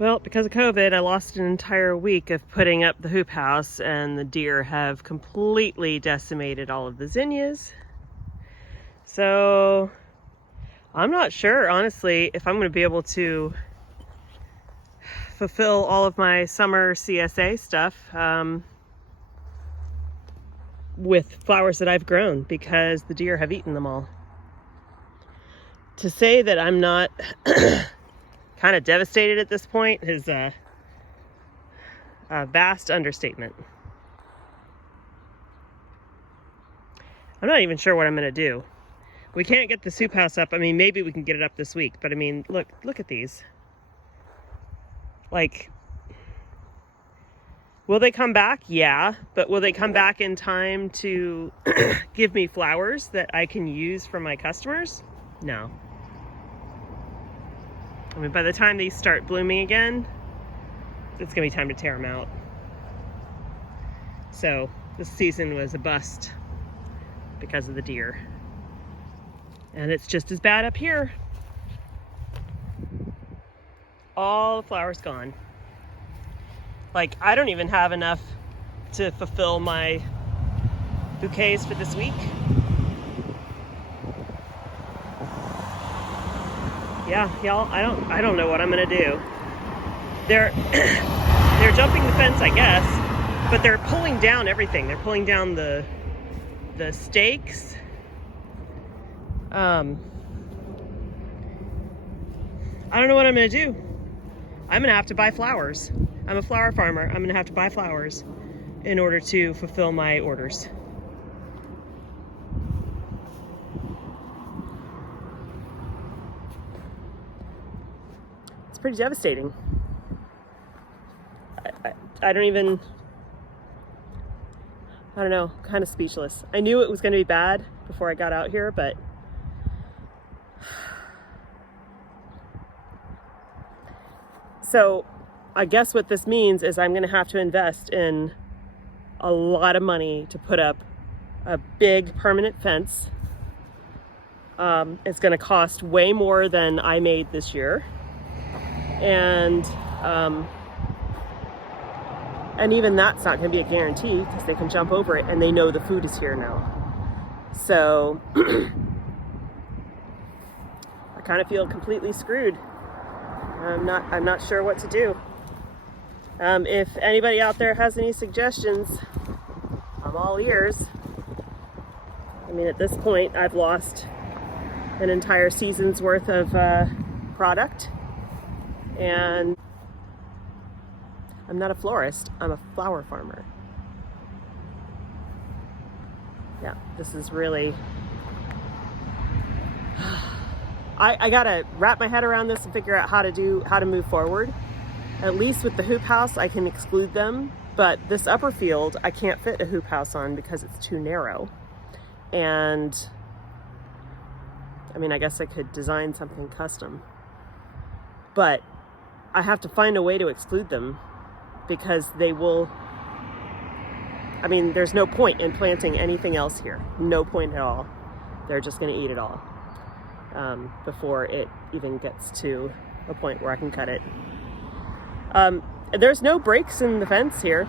Well, because of COVID, I lost an entire week of putting up the hoop house, and the deer have completely decimated all of the zinnias. So I'm not sure, honestly, if I'm going to be able to fulfill all of my summer CSA stuff with flowers that I've grown, because the deer have eaten them all. To say that I'm not kind of devastated at this point is a vast understatement. I'm not even sure what I'm going to do. We can't get the soup house up. I mean, maybe we can get it up this week, but I mean, look at these. Like, will they come back? Yeah, but will they come back in time to give me flowers that I can use for my customers? No. I mean, by the time these start blooming again, it's gonna be time to tear them out. So this season was a bust because of the deer. And it's just as bad up here. All the flowers gone. Like, I don't even have enough to fulfill my bouquets for this week. Yeah, y'all, I don't know what I'm gonna do. They're jumping the fence, I guess, but they're pulling down everything. They're pulling down the stakes. I don't know what I'm gonna do. I'm gonna have to buy flowers. I'm a flower farmer. I'm gonna have to buy flowers in order to fulfill my orders. It's pretty devastating. I don't know, kind of speechless. I knew it was gonna be bad before I got out here, but so I guess what this means is I'm going to have to invest in a lot of money to put up a big permanent fence. It's going to cost way more than I made this year. And even that's not going to be a guarantee, because they can jump over it and they know the food is here now. So I kind of feel completely screwed. I'm not sure what to do. If anybody out there has any suggestions, I'm all ears. I mean, at this point, I've lost an entire season's worth of product, and I'm not a florist, I'm a flower farmer. Yeah, this is really... I gotta wrap my head around this and figure out how to move forward. At least with the hoop house, I can exclude them, but this upper field, I can't fit a hoop house on because it's too narrow. And I mean, I guess I could design something custom, but I have to find a way to exclude them, because they will, I mean, there's no point in planting anything else here. No point at all. They're just gonna eat it all. Before it even gets to a point where I can cut it. There's no breaks in the fence here.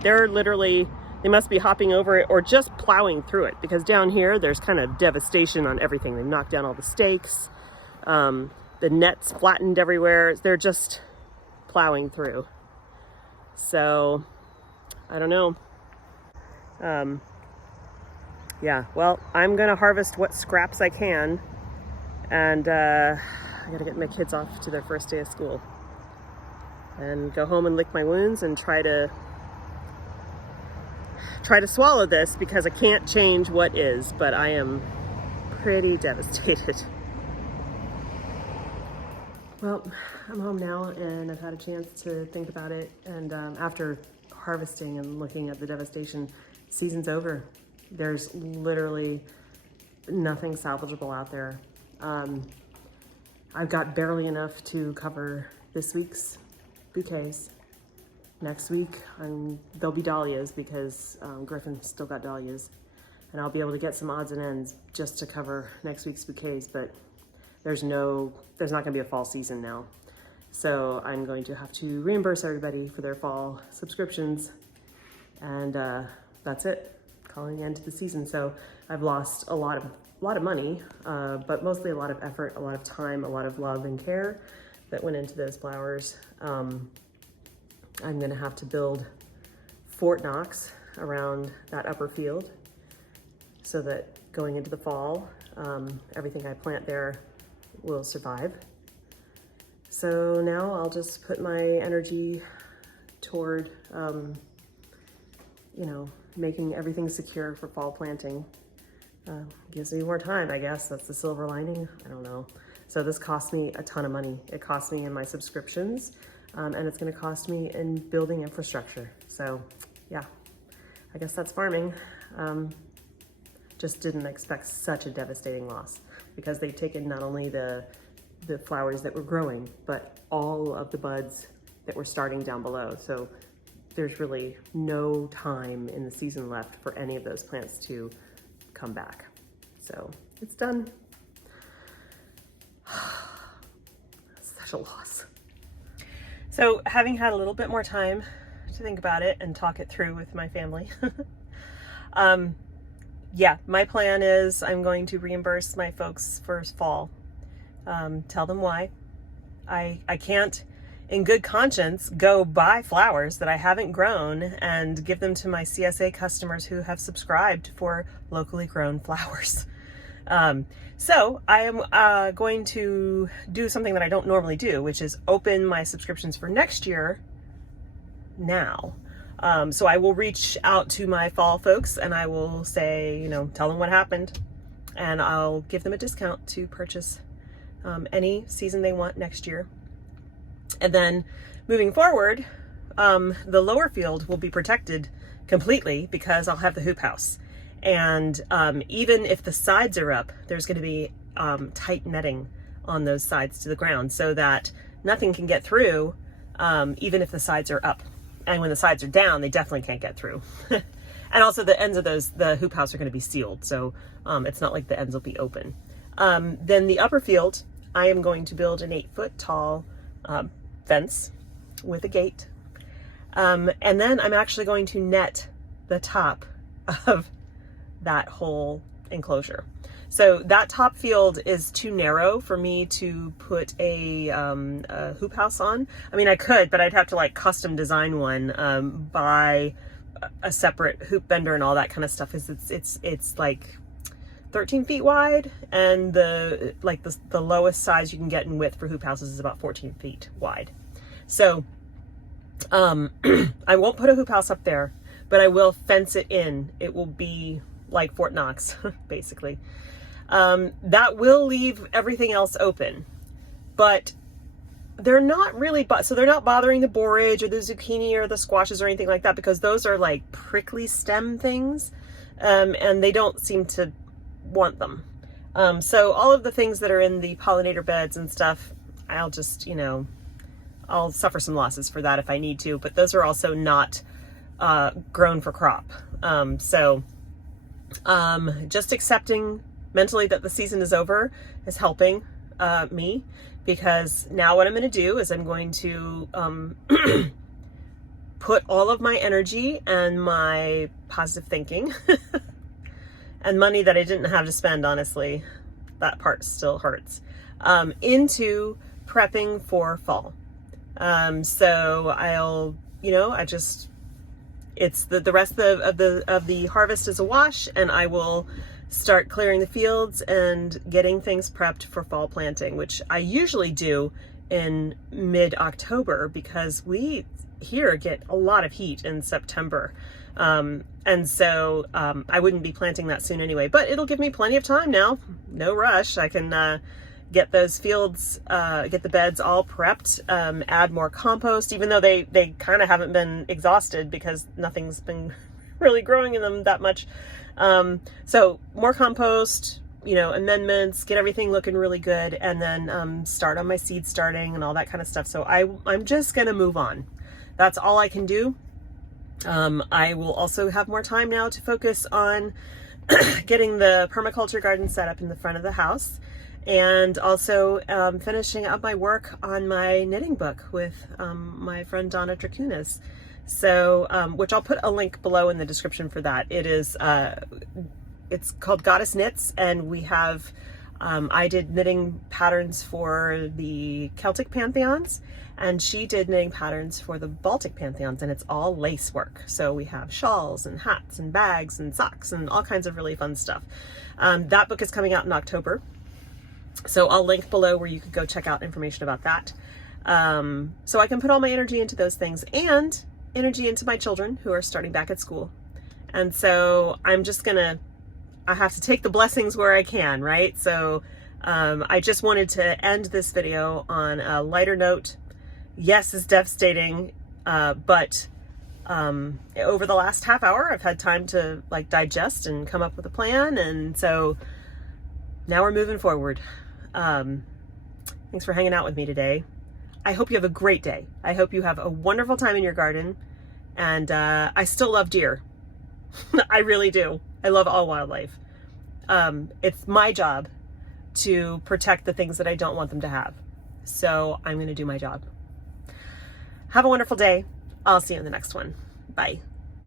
They're literally, they must be hopping over it or just plowing through it, because down here there's kind of devastation on everything. They've knocked down all the stakes. The net's flattened everywhere. They're just plowing through. So I don't know. Yeah, well, I'm gonna harvest what scraps I can. And I gotta get my kids off to their first day of school and go home and lick my wounds and try to swallow this, because I can't change what is, but I am pretty devastated. Well, I'm home now and I've had a chance to think about it, and after harvesting and looking at the devastation, season's over. There's literally nothing salvageable out there. I've got barely enough to cover this week's bouquets. Next week, there'll be dahlias, because Griffin's still got dahlias, and I'll be able to get some odds and ends just to cover next week's bouquets, but there's not gonna be a fall season now. So I'm going to have to reimburse everybody for their fall subscriptions, and that's it, calling the end to the season. So I've lost a lot of money, but mostly a lot of effort, a lot of time, a lot of love and care that went into those flowers. I'm gonna have to build Fort Knox around that upper field so that going into the fall, everything I plant there will survive. So now I'll just put my energy toward, you know, making everything secure for fall planting. Gives me more time, I guess. That's the silver lining. I don't know. So this cost me a ton of money. It cost me in my subscriptions, and it's going to cost me in building infrastructure. So yeah, I guess that's farming. Just didn't expect such a devastating loss, because they've taken not only the flowers that were growing, but all of the buds that were starting down below. So there's really no time in the season left for any of those plants to come back. So it's done. Such a loss. So having had a little bit more time to think about it and talk it through with my family, yeah, my plan is I'm going to reimburse my folks for fall. Tell them why. I can't, in good conscience, go buy flowers that I haven't grown and give them to my CSA customers who have subscribed for locally grown flowers. So I am going to do something that I don't normally do, which is open my subscriptions for next year now. So I will reach out to my fall folks and I will say, you know, tell them what happened, and I'll give them a discount to purchase any season they want next year. And then moving forward, the lower field will be protected completely because I'll have the hoop house. And even if the sides are up, there's going to be tight netting on those sides to the ground so that nothing can get through, even if the sides are up. And when the sides are down, they definitely can't get through. And also the ends of the hoop house are going to be sealed, so it's not like the ends will be open. Then the upper field, I am going to build an 8-foot tall fence with a gate. And then I'm actually going to net the top of that whole enclosure. So that top field is too narrow for me to put a hoop house on. I mean, I could, but I'd have to like custom design one, buy a separate hoop bender and all that kind of stuff. It's like 13 feet wide, and the lowest size you can get in width for hoop houses is about 14 feet wide. So I won't put a hoop house up there, but I will fence it in. It will be like Fort Knox, basically. That will leave everything else open, but they're not really, so they're not bothering the borage or the zucchini or the squashes or anything like that, because those are like prickly stem things, and they don't seem to want them. So all of the things that are in the pollinator beds and stuff, I'll just, you know, I'll suffer some losses for that if I need to, but those are also not grown for crop. Just accepting mentally that the season is over is helping me, because now what I'm going to do is I'm going to put all of my energy and my positive thinking and money that I didn't have to spend, honestly, that part still hurts, into prepping for fall. So I'll, you know, it's the rest of the harvest is a wash, and I will start clearing the fields and getting things prepped for fall planting, which I usually do in mid-October, because we here get a lot of heat in September. And so I wouldn't be planting that soon anyway, but it'll give me plenty of time now. No rush. I can get those fields, get the beds all prepped, add more compost, even though they kind of haven't been exhausted because nothing's been really growing in them that much. So more compost, you know, amendments, get everything looking really good, and then start on my seed starting and all that kind of stuff. So I'm just going to move on. That's all I can do. I will also have more time now to focus on getting the permaculture garden set up in the front of the house, and also finishing up my work on my knitting book with my friend Donna Dracunas. So, which I'll put a link below in the description for that. It is, it's called Goddess Knits, and we have, I did knitting patterns for the Celtic pantheons, and she did knitting patterns for the Baltic pantheons, and it's all lace work. So we have shawls and hats and bags and socks and all kinds of really fun stuff. That book is coming out in October. So I'll link below where you could go check out information about that. So I can put all my energy into those things and energy into my children who are starting back at school. And so I'm just gonna, I have to take the blessings where I can, right? So I just wanted to end this video on a lighter note. Yes, it's devastating, but over the last half hour, I've had time to like digest and come up with a plan. And so now we're moving forward. Thanks for hanging out with me today. I hope you have a great day. I hope you have a wonderful time in your garden. And I still love deer. I really do. I love all wildlife. It's my job to protect the things that I don't want them to have. So I'm going to do my job. Have a wonderful day. I'll see you in the next one. Bye.